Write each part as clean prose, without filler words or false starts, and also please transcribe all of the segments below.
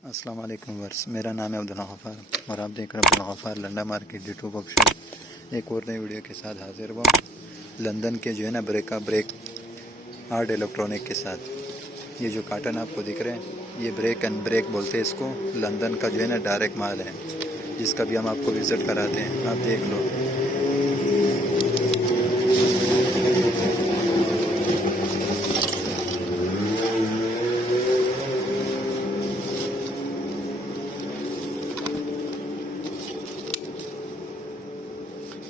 अस्सलाम वालेकुम वर्स, मेरा नाम है अब्दुल गफ़ार और आप देख रहे हैं Abdul Ghaffar Landa market YouTube option. एक और नई वीडियो के साथ हाजिर हुआ। लंदन के जो है ना ब्रेक हार्ड इलेक्ट्रॉनिक के साथ। ये जो कार्टन आपको दिख रहे हैं ये ब्रेक एंड ब्रेक बोलते हैं इसको। लंदन का जो है ना डायरेक्ट माल है, जिसका भी हम आपको विज़िट कराते हैं। आप देख लो,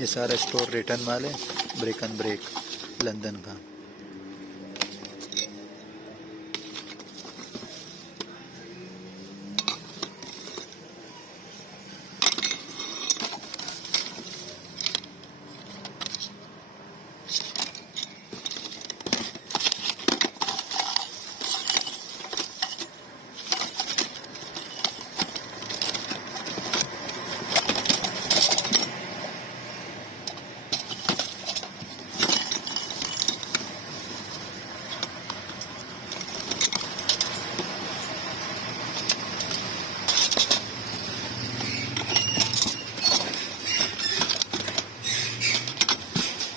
ये सारा स्टोर रिटर्न माल है, ब्रेक एंड ब्रेक लंदन का।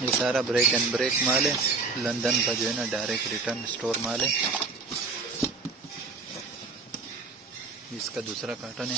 ये सारा ब्रेक एंड ब्रेक माल है लंदन का, जो है ना डायरेक्ट रिटर्न स्टोर माल है। इसका दूसरा कार्टन है।